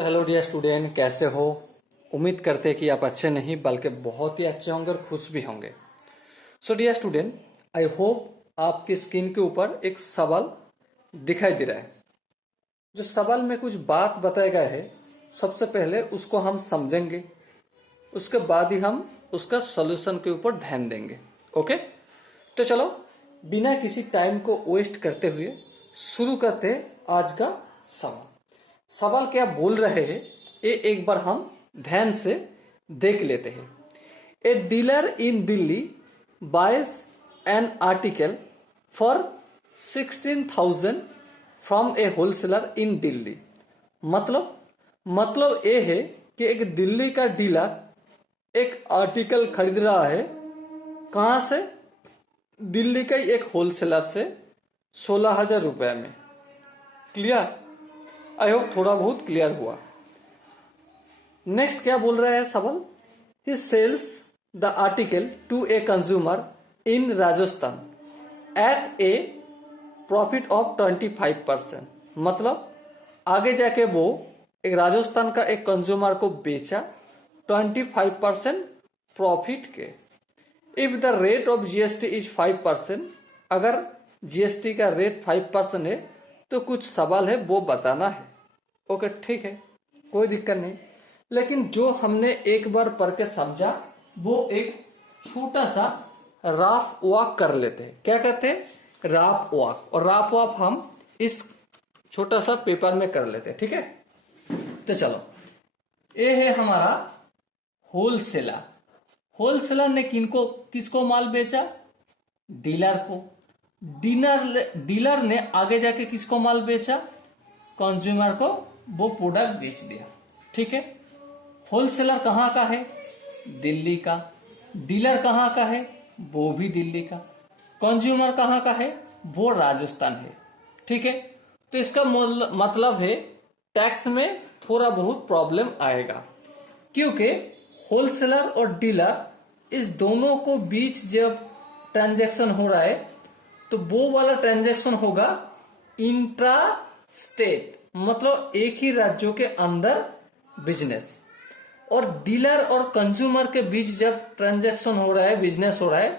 Hello dear student, कैसे हो? उम्मीद करते हैं कि आप अच्छे नहीं बल्कि बहुत ही अच्छे होंगे और खुश भी होंगे। So dear student, I hope आपकी स्क्रीन के ऊपर एक सवाल दिखाई दे रहा है। जो सवाल में कुछ बात बताया गया है, सबसे पहले उसको हम समझेंगे, उसके बाद ही हम उसका सॉल्यूशन के ऊपर ध्यान देंगे। ओके, तो चलो बिना किसी टाइम को वेस्ट करते हुए शुरू करते हैं आज का सवाल। सवाल क्या बोल रहे हैं ये एक बार हम ध्यान से देख लेते हैं। A dealer in Delhi buys an article for 16,000 from a wholesaler in Delhi. मतलब ये है कि एक दिल्ली का डीलर एक आर्टिकल खरीद रहा है। कहां से? दिल्ली का ही एक होलसेलर से 16,000 रुपए में। क्लियर? आई होप थोड़ा बहुत क्लियर हुआ। नेक्स्ट क्या बोल रहा है सवाल? He sells the article to a consumer in Rajasthan at a profit of 25%। मतलब आगे जाके वो एक राजस्थान का एक कंज्यूमर को बेचा 25% प्रॉफिट के। If the rate of GST is 5%, अगर जीएसटी का रेट 5% है तो कुछ सवाल है वो बताना है। ओके, ठीक है, कोई दिक्कत नहीं। लेकिन जो हमने एक बार पढ़ के समझा वो एक छोटा सा राफ वॉक कर लेते हैं। क्या कहते हैं? Rough work. और राफ वॉक हम इस छोटा सा पेपर में कर लेते हैं, ठीक है? तो चलो, ये है हमारा होलसेलर। होलसेलर ने किसको माल बेचा? डीलर को। डीलर ने आगे जाके किसको माल बेचा? कंज्यूमर को वो प्रोडक्ट बेच दिया, ठीक है? होलसेलर कहां का है? दिल्ली का। डीलर कहां का है? वो भी दिल्ली का। कंज्यूमर कहां का है? वो राजस्थान है, ठीक है? तो इसका मतलब है टैक्स में थोड़ा बहुत प्रॉब्लम आएगा, क्योंकि होलसेलर और डीलर इस दोनों को बीच जब ट्रांजैक्शन हो रहा है तो वो वाला ट्रांजैक्शन होगा इंट्रा स्टेट, मतलब एक ही राज्यों के अंदर बिजनेस। और डीलर और कंज्यूमर के बीच जब ट्रांजैक्शन हो रहा है, बिजनेस हो रहा है,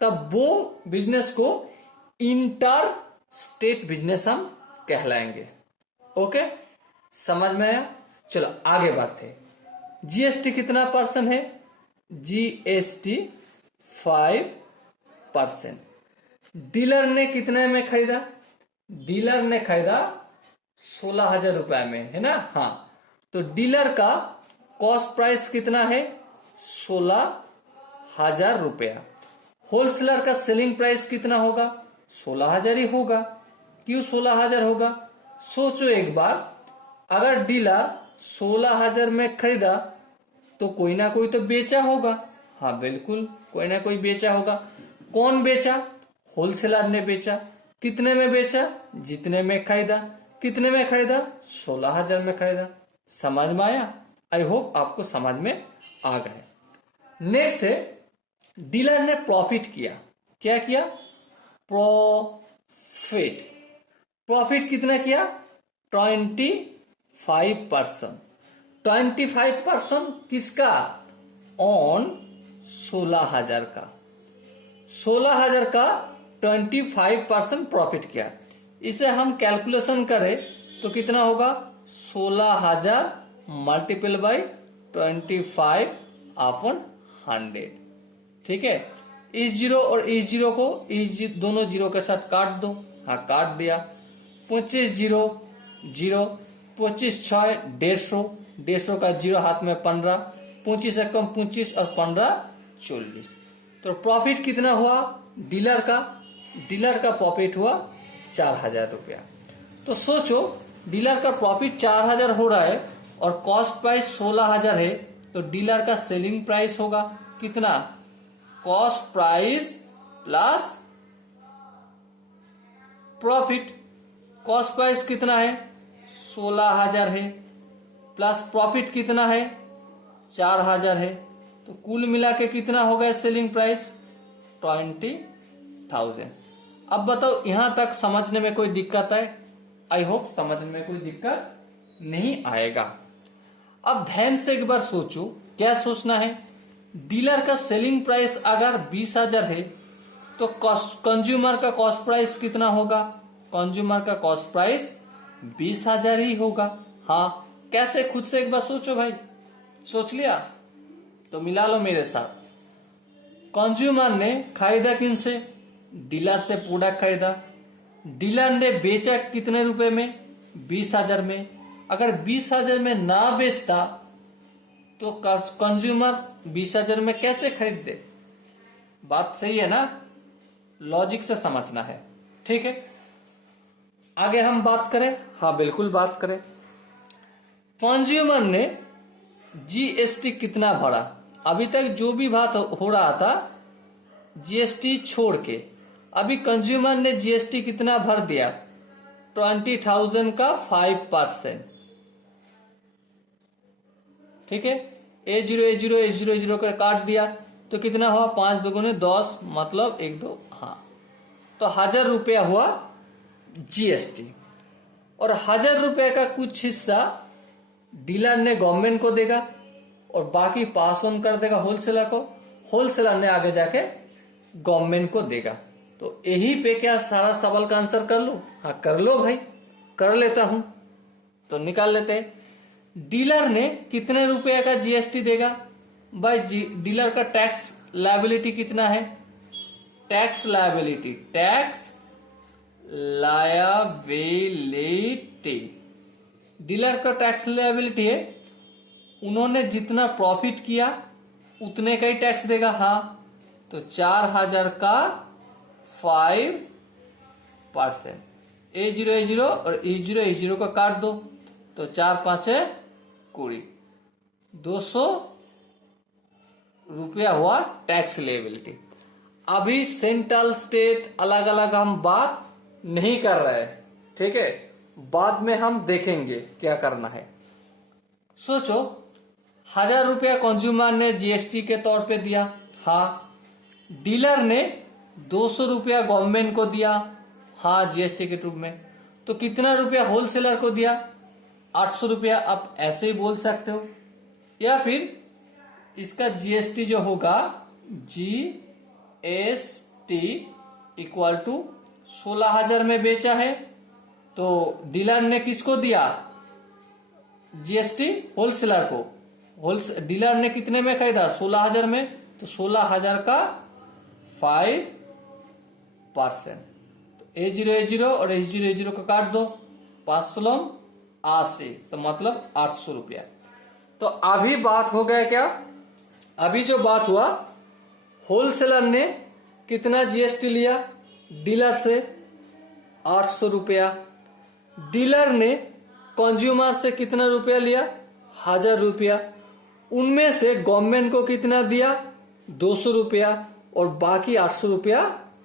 तब वो बिजनेस को इंटर स्टेट बिजनेस हम कहलाएंगे। ओके, समझ में आया? चलो आगे बढ़ते हैं। जीएसटी कितना परसेंट है? जीएसटी 5%। डीलर ने कितने में खरीदा? डीलर ने खरीदा 16,000 रुपए में, है ना? हाँ, तो डीलर का कॉस्ट प्राइस कितना है? 16,000 रुपया। होलसेलर का सेलिंग प्राइस कितना होगा? 16,000 ही होगा। क्यों 16,000 होगा? सोचो एक बार, अगर डीलर 16,000 में खरीदा तो कोई ना कोई तो बेचा होगा। हाँ बिल्कुल, कोई ना कोई बेचा होगा। कौन बेचा? होलसेलर ने बेचा। कितने में बेचा? जितने में खरीदा। कितने में खरीदा? 16,000 में खरीदा। समझ में आया? आई होप आपको समझ में आ गए। नेक्स्ट है, डीलर ने प्रॉफिट किया। क्या किया? प्रॉफिट। प्रॉफिट कितना किया? 25%। 25% किसका? ऑन 16,000 का। 16,000 का 25% प्रॉफिट किया। इसे हम कैलकुलेशन करें तो कितना होगा? 16,000 मल्टीपल बाई 25 अपॉन 100, ठीक है? इस जीरो और इस जीरो को दोनों जीरो के साथ काट दो। हाँ, काट दिया। 25 जीरो जीरो, 25 6 150, 150 का जीरो हाथ में 15, 25 एक कम 25 और 15 40। तो प्रॉफिट कितना हुआ डीलर का? डीलर का प्रॉफिट हुआ 4,000 रुपया। तो सोचो, डीलर का प्रॉफिट 4,000 हो रहा है और कॉस्ट प्राइस 16,000 है, तो डीलर का सेलिंग प्राइस होगा कितना? Cost price plus profit. Cost price कितना है? 16,000 है, प्लस प्रॉफिट कितना है? 4,000 है। तो कुल मिला के कितना हो गया सेलिंग प्राइस? 20,000। अब बताओ, यहां तक समझने में कोई दिक्कत है? आई होप समझने में कोई दिक्कत नहीं आएगा। अब ध्यान से एक बार सोचो, क्या सोचना है, डीलर का सेलिंग प्राइस अगर 20,000 है तो कंज्यूमर का कॉस्ट प्राइस कितना होगा? कंज्यूमर का कॉस्ट प्राइस 20,000 ही होगा। हाँ, कैसे? खुद से एक बार सोचो भाई। सोच लिया तो मिला लो मेरे साथ। कंज्यूमर ने खरीदा किन से? डीलर से प्रोडक्ट खरीदा। डीलर ने बेचा कितने रुपए में? 20,000 में। अगर 20,000 में ना बेचता तो कंज्यूमर 20,000 में कैसे खरीद दे? बात सही है ना? लॉजिक से समझना है, ठीक है। आगे हम बात करें। हाँ बिल्कुल बात करें। कंज्यूमर ने जीएसटी कितना भरा? अभी तक जो भी बात हो रहा था जीएसटी छोड़ के, अभी कंज्यूमर ने जीएसटी कितना भर दिया? 20,000 का 5%, ठीक है। A0 का काट दिया तो कितना हुआ? 5 दुगुने 10, मतलब 1 2, हाँ, तो 1,000 रुपया हुआ जीएसटी। और 1,000 रुपये का कुछ हिस्सा डीलर ने गवर्नमेंट को देगा और बाकी पास ऑन कर देगा होलसेलर को। होलसेलर ने आगे जाके गवर्नमेंट को देगा। तो यही पे क्या सारा सवाल का आंसर कर लो? हाँ कर लो भाई, कर लेता हूं तो निकाल लेते हैं। डीलर ने कितने रुपए का जीएसटी देगा? भाई डीलर का टैक्स लायबिलिटी कितना है? टैक्स लायबिलिटी डीलर का टैक्स लायबिलिटी है, उन्होंने जितना प्रॉफिट किया उतने का ही टैक्स देगा। हाँ, तो 4,000 का 5%। A0 और E0 का काट दो तो 4 5 20, 200 रुपया हुआ टैक्स लेबिलिटी। अभी सेंट्रल स्टेट अलग अलग हम बात नहीं कर रहे हैं, ठीक है। बाद में हम देखेंगे क्या करना है। सोचो 1,000 रुपया कंज्यूमर ने जीएसटी के तौर पे दिया। हाँ, डीलर ने 200 रुपया गवर्नमेंट को दिया। हाँ, जीएसटी के रूप में। तो कितना रुपया होलसेलर को दिया? 800 रुपया। आप ऐसे ही बोल सकते हो, या फिर इसका जीएसटी जो होगा जीएसटी इक्वल टू 16,000 में बेचा है तो डीलर ने किसको दिया जीएसटी? होलसेलर को। डीलर ने कितने में खरीदा? 16,000 में, तो 16,000 का 5%। तो A0 और A0 का काट दो, 580, तो मतलब 800 रुपया। तो अभी बात हो गया क्या? अभी जो बात हुआ, होलसेलर ने कितना जीएसटी लिया डीलर से? 800 रुपया। डीलर ने कंज्यूमर से कितना रुपया लिया? 1,000 रुपया। उनमें से गवर्नमेंट को कितना दिया? 200 रुपया, और बाकी 800 रुपया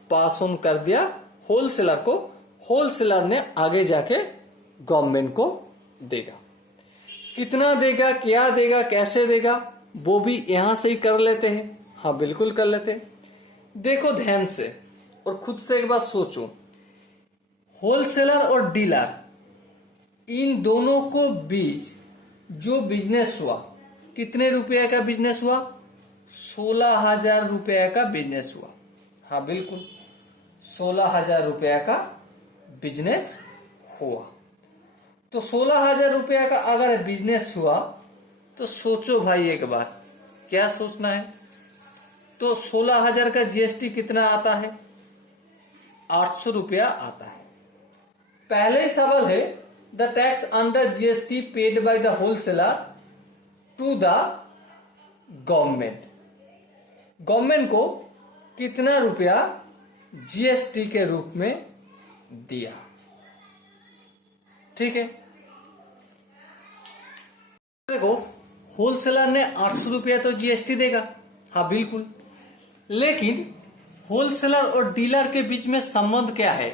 पास ऑन कर दिया होलसेलर को। होलसेलर ने आगे जाके गवर्नमेंट को देगा। कितना देगा, क्या देगा, कैसे देगा, वो भी यहां से ही कर लेते हैं। हाँ बिल्कुल कर लेते हैं। देखो ध्यान से और खुद से एक बार सोचो, होलसेलर और डीलर इन दोनों को बीच जो बिजनेस हुआ, कितने रुपए का बिजनेस हुआ? 16,000 रुपया का बिजनेस हुआ। हाँ बिल्कुल, 16,000 रुपया का बिजनेस हुआ। तो 16,000 रुपया का अगर बिजनेस हुआ तो सोचो भाई एक बार, क्या सोचना है? तो 16,000 का जीएसटी कितना आता है? 800 रुपया आता है। पहले ही सवाल है, the tax under GST paid by the wholesaler to the government. Government को कितना रुपया जीएसटी के रूप में दिया? ठीक है, देखो होलसेलर ने 800 रुपया तो जीएसटी देगा। हाँ बिल्कुल, लेकिन होलसेलर और डीलर के बीच में संबंध क्या है?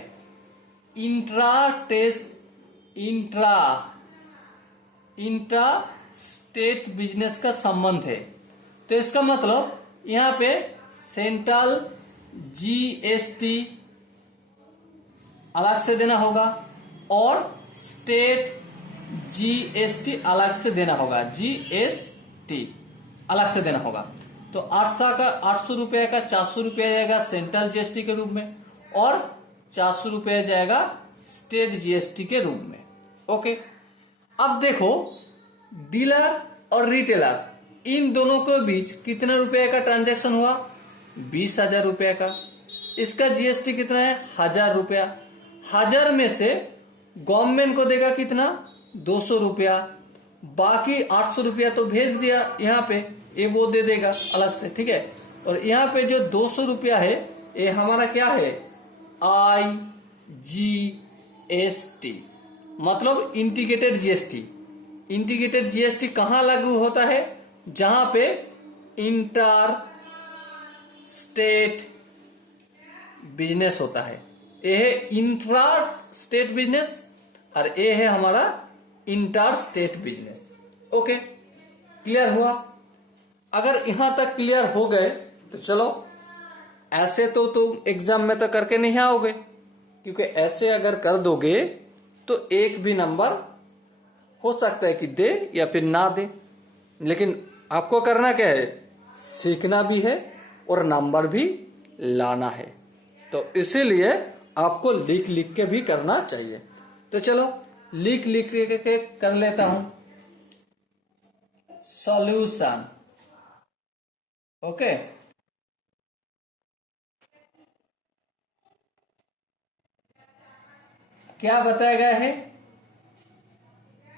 इंट्रा स्टेट बिजनेस का संबंध है। तो इसका मतलब यहां पे सेंट्रल जीएसटी अलग से देना होगा और स्टेट जीएसटी अलग से देना होगा, जीएसटी अलग से देना होगा। तो 800 रुपए का 400 रुपया जाएगा सेंट्रल जीएसटी के रूप में और 400 रुपया जाएगा स्टेट जीएसटी के रूप में। ओके, अब देखो डीलर और रिटेलर इन दोनों के बीच कितने रुपए का ट्रांजैक्शन हुआ, 20,000 रुपए का। इसका जीएसटी कितना है, 1,000 रुपया। 1,000 में से गवर्नमेंट को देगा कितना, 200 रुपया। बाकी 800 रुपया तो भेज दिया यहाँ पे, ये वो दे देगा अलग से, ठीक है। और यहाँ पे जो 200 रुपया है ये हमारा क्या है, IGST, मतलब इंटीग्रेटेड जीएसटी। इंटीग्रेटेड जीएसटी कहाँ लागू होता है, जहां पे इंटर स्टेट बिजनेस होता है। ये है इंट्रा स्टेट बिजनेस और ये है हमारा inter estate business. Okay, clear हुआ। अगर यहां तक क्लियर हो गए तो चलो, ऐसे तो तुम एग्जाम में तो करके नहीं आओगे, क्योंकि ऐसे अगर कर दोगे तो एक भी नंबर हो सकता है कि दे या फिर ना दे। लेकिन आपको करना क्या है, सीखना भी है और नंबर भी लाना है। तो इसीलिए आपको लिख लिख के भी करना चाहिए। तो चलो लिख लिख के कर लेता हूं सॉल्यूशन। ओके, क्या बताया गया है,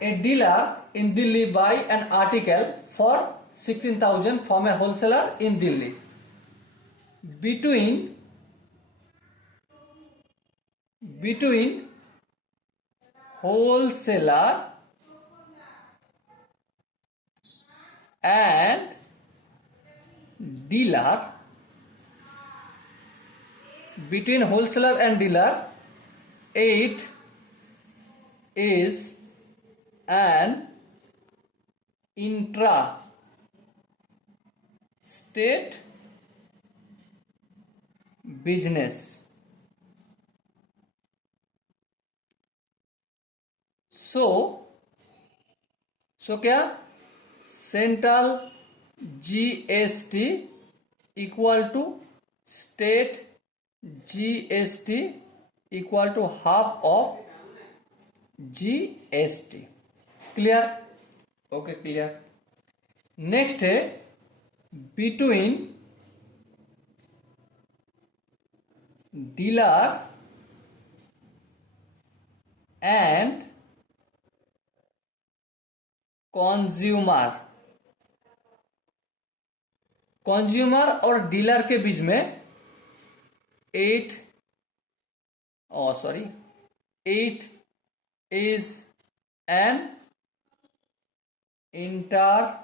a dealer in Delhi buy an article for 16,000 from a wholesaler in Delhi. Between wholesaler and dealer, between wholesaler and dealer, it is an intra-state business. So क्या, central GST equal to state GST equal to half of GST. Clear, okay clear. Next है between dealer and consumer. Consumer और dealer के बीच में it is an interstate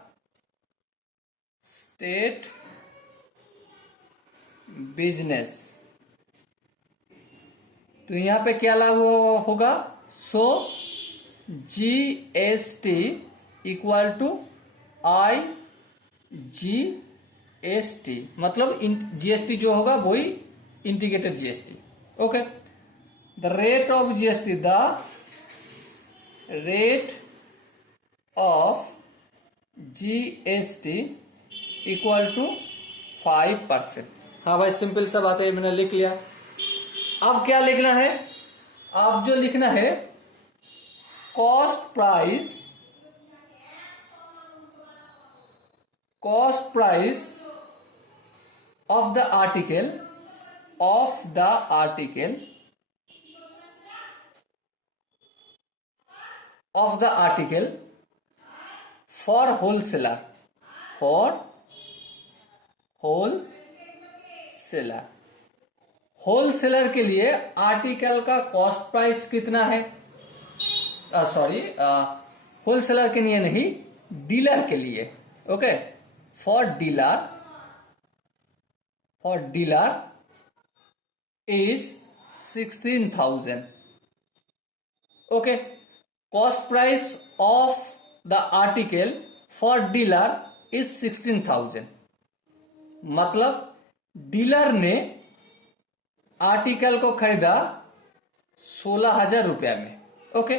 business. तो यहां पे क्या लागू होगा, so GST equal to IGST, मतलब जीएसटी जो होगा वही integrated GST. Okay, the rate of GST, the rate of GST equal to 5%। हाँ भाई, सिंपल सा बात है, मैंने लिख लिया। अब क्या लिखना है, अब जो लिखना है, cost price of the article for wholesaler, wholesaler के लिए आर्टिकल का कॉस्ट प्राइस कितना है, होलसेलर के लिए नहीं, डीलर के लिए। Okay, for dealer is 16,000। Okay, cost price of the article for dealer is 16,000, मतलब डीलर ने आर्टिकल को खरीदा 16,000 रुपया में। ओके,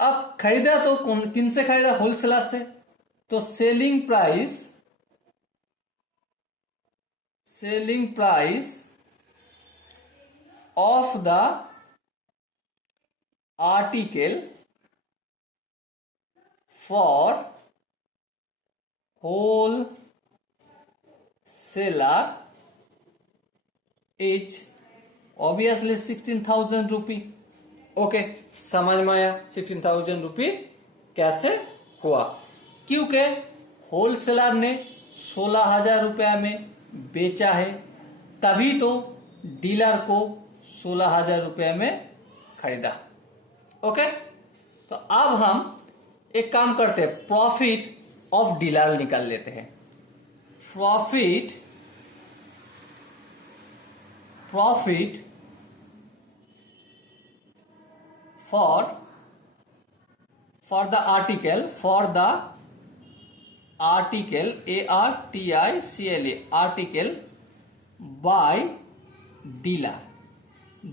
अब खरीदा तो किन से खरीदा? होलसेलर से। तो selling price of the article for wholesaler is obviously 16,000 rupee. Okay, समझ में आया 16,000 रुपी कैसे हुआ? क्योंकि होलसेलर ने 16,000 रुपया में बेचा है, तभी तो डीलर को 16,000 रुपया में खरीदा। ओके, तो अब हम एक काम करते हैं, प्रॉफिट ऑफ डीलर निकाल लेते हैं। Profit for the article article by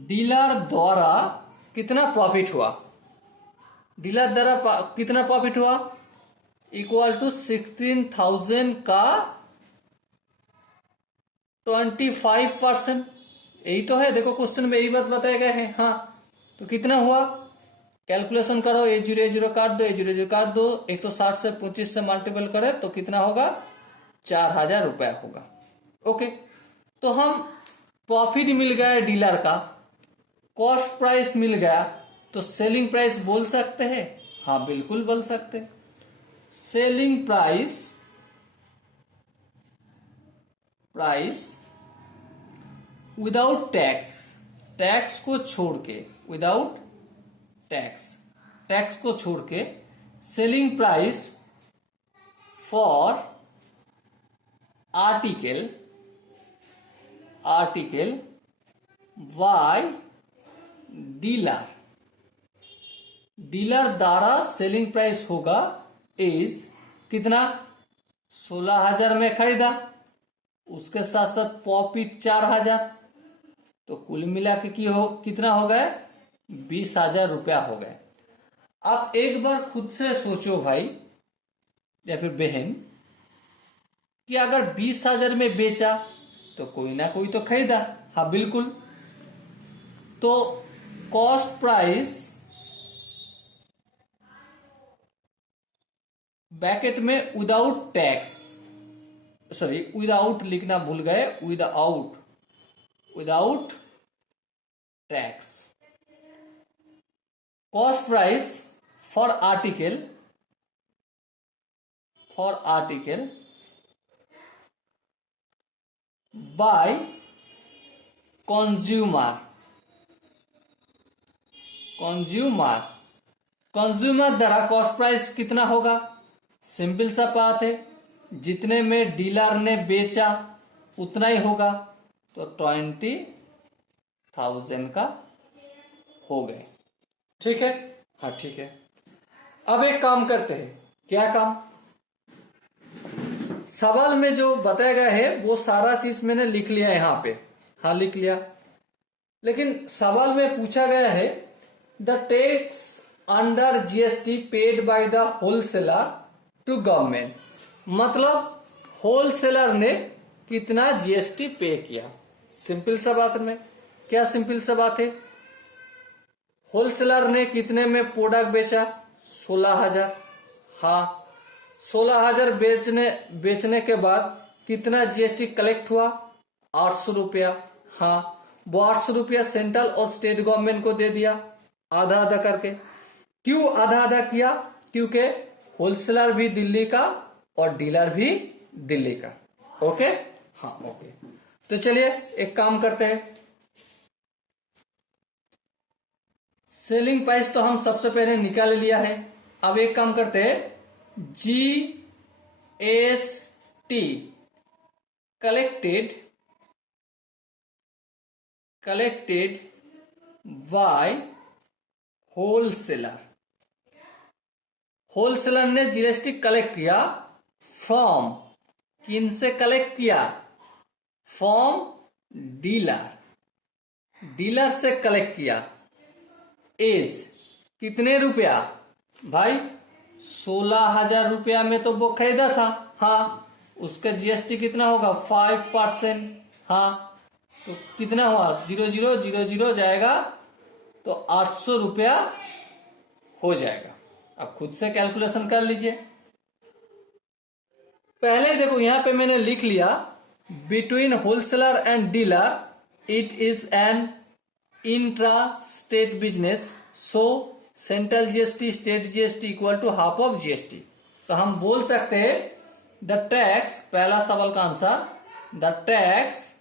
dealer द्वारा कितना प्रॉफिट हुआ? डीलर द्वारा कितना प्रॉफिट हुआ? इक्वल टू 16,000 का 25%। यही तो है, देखो क्वेश्चन में यही बात बताया गया है। हाँ, तो कितना हुआ? कैलकुलेशन करो, A0 काट दो, A0 काट दो, 160 से 25 से मल्टीपल करे तो कितना होगा? 4,000 रुपया होगा। ओके, तो हम प्रॉफिट मिल गया डीलर का, कॉस्ट प्राइस मिल गया, तो सेलिंग प्राइस बोल सकते हैं? हाँ, बिल्कुल बोल सकते हैं। Selling price without tax, tax को छोड़ के, विदाउट टैक्स को छोड़ के, selling price for article by dealer द्वारा सेलिंग प्राइस होगा इज कितना? 16,000 में खरीदा, उसके साथ साथ प्रॉफिट 4,000, तो कुल मिला के कितना हो गए? 20,000 रुपया हो गए। आप एक बार खुद से सोचो भाई या फिर बहन कि अगर 20,000 में बेचा तो कोई ना कोई तो खरीदा। हाँ बिल्कुल, तो कॉस्ट प्राइस ब्रैकेट में विदाउट टैक्स, सॉरी विदाउट लिखना भूल गए, without tax, cost price for article by consumer द्वारा कॉस्ट प्राइस कितना होगा? सिंपल सा बात है, जितने में डीलर ने बेचा उतना ही होगा, तो 20,000 का हो गए। ठीक है? हाँ ठीक है। अब एक काम करते हैं। क्या काम? सवाल में जो बताया गया है वो सारा चीज मैंने लिख लिया है यहाँ पे। हाँ लिख लिया, लेकिन सवाल में पूछा गया है the tax under GST paid by the wholesaler to government, मतलब होलसेलर ने कितना जीएसटी पे किया। सिंपल सा बात में, क्या सिंपल सा बात है? होलसेलर ने कितने में प्रोडक्ट बेचा? 16,000। हाँ, 16,000 बेचने के बाद कितना जीएसटी कलेक्ट हुआ? 800 रुपया। हाँ, वो 800 रुपया सेंट्रल और स्टेट गवर्नमेंट को दे दिया आधा आधा करके। क्यों आधा आधा किया? क्योंकि होलसेलर भी दिल्ली का और डीलर भी दिल्ली का। ओके? हाँ ओके। तो चलिए एक काम करते हैं। सेलिंग प्राइस तो हम सबसे पहले निकाल लिया है। अब एक काम करते हैं, GST collected by wholesaler. Wholesaler ने जीएसटी कलेक्ट किया फ्रॉम, किन से कलेक्ट किया? फ्रॉम डीलर से कलेक्ट किया। एज कितने रुपया? भाई 16,000 रुपया में तो वो खरीदा था, हाँ, उसका जीएसटी कितना होगा 5%, हाँ, तो कितना हुआ 0000 जाएगा तो 800 रुपया हो जाएगा। अब खुद से कैलकुलेशन कर लीजिए। पहले देखो यहां पे मैंने लिख लिया between wholesaler and dealer it is an intra state business, so central GST state GST equal to half of GST. तो हम बोल सकते हैं द टैक्स, पहला सवाल का answer, the tax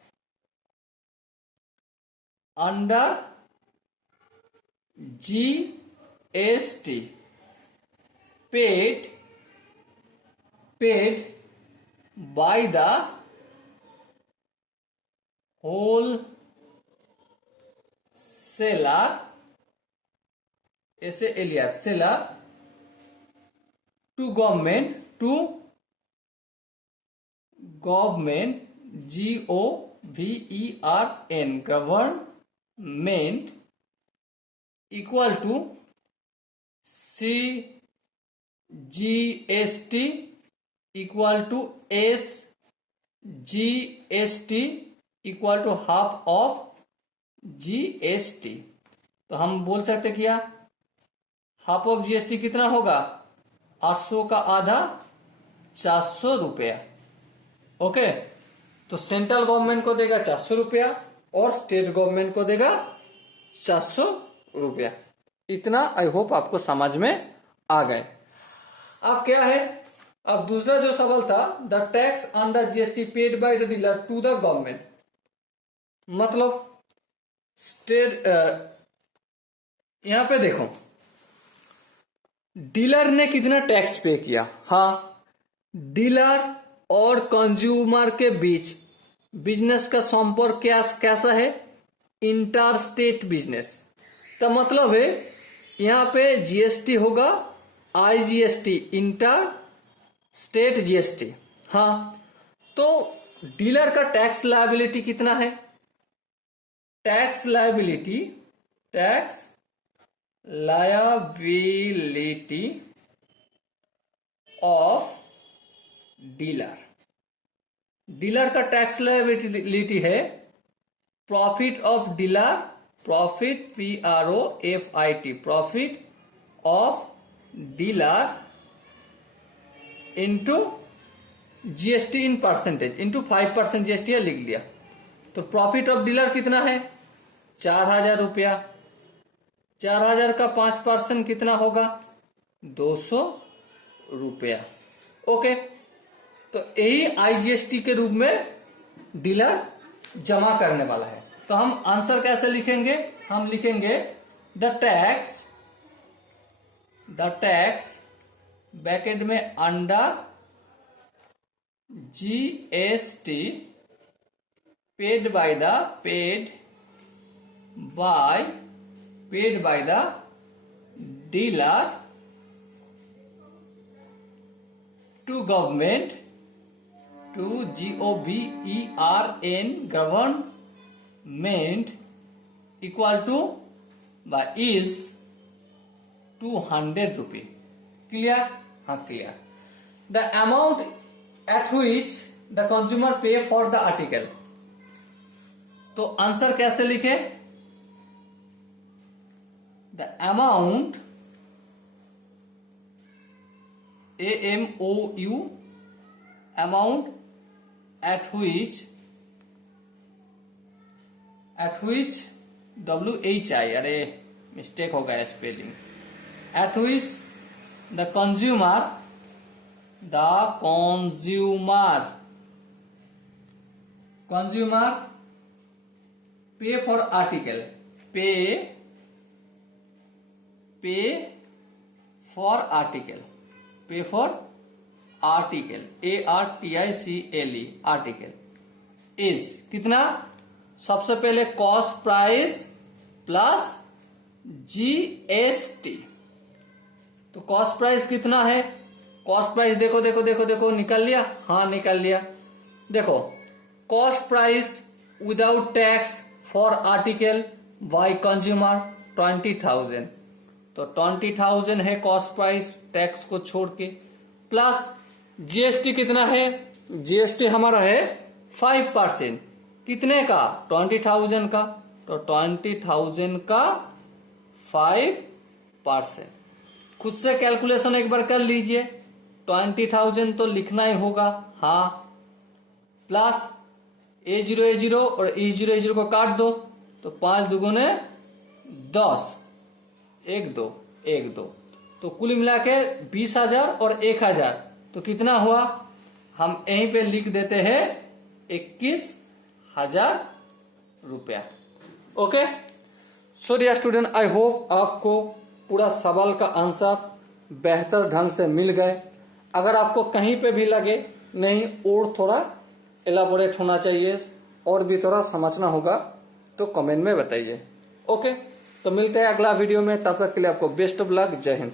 under GST paid by the wholesaler, seller to government, government, government equal to GST equal to SGST equal to half of GST। तो हम बोल सकते क्या हाफ ऑफ जीएसटी कितना होगा 800 का आधा 400 रुपया। ओके, तो सेंट्रल गवर्नमेंट को देगा 400 रुपया और स्टेट गवर्नमेंट को देगा 400 रुपया। इतना आई होप आपको समझ में आ गए। अब क्या है, अब दूसरा जो सवाल था the tax under GST paid by the dealer to the government, मतलब स्टेट, यहां पे देखो डीलर ने कितना टैक्स पे किया, हाँ, डीलर और कंज्यूमर के बीच बिजनेस का संपर्क कैसा है, इंटर स्टेट बिजनेस। तो मतलब है यहां पे जीएसटी होगा आईजीएसटी, इंटर स्टेट जीएसटी, हाँ। तो डीलर का टैक्स लायबिलिटी कितना है, टैक्स लायबिलिटी ऑफ डीलर का टैक्स लायबिलिटी है profit of dealer, profit PROFIT, profit of dealer into GST in percentage into 5% GST लिख लिया। तो प्रॉफिट ऑफ डीलर कितना है 4,000 रुपया, 4,000 का 5% कितना होगा 200 रुपया। ओके, तो यही आईजीएसटी के रूप में डीलर जमा करने वाला है। तो हम आंसर कैसे लिखेंगे, हम लिखेंगे द टैक्स ब्रैकेट में under GST paid by the dealer to government, to government equal to is 200 रुपये। क्लियर, हाँ clear. The amount at which the consumer pay for the article, तो आंसर कैसे लिखे, the amount AMOU, amount at which WHI, अरे mistake हो गया spelling, at which the consumer pay for article, pay for article ARTICLE, article is कितना, सबसे पहले cost price plus GST. तो कॉस्ट प्राइस कितना है, कॉस्ट प्राइस देखो निकल लिया, हाँ निकल लिया। देखो cost price without tax for article by consumer 20,000, तो 20,000 है कॉस्ट प्राइस टैक्स को छोड़ के, प्लस जीएसटी कितना है, जीएसटी हमारा है 5%, कितने का, 20,000 का, तो 20,000 का 5%। खुद से कैलकुलेशन एक बार कर लीजिए, 20,000 तो लिखना ही होगा, हाँ, प्लस A0 और E0 को काट दो, तो 5 दुगुने 10, 1 2 1 2, तो कुल मिला के 20,000 और 1,000, तो कितना हुआ, हम यहीं पे लिख देते हैं 21,000 रुपया। Okay, so dear student, I hope आपको पूरा सवाल का आंसर बेहतर ढंग से मिल गए। अगर आपको कहीं पे भी लगे नहीं और थोड़ा एलाबोरेट होना चाहिए और भी थोड़ा समझना होगा तो कमेंट में बताइए। ओके, तो मिलते हैं अगला वीडियो में, तब तक के लिए आपको बेस्ट ऑफ लक, जय हिंद।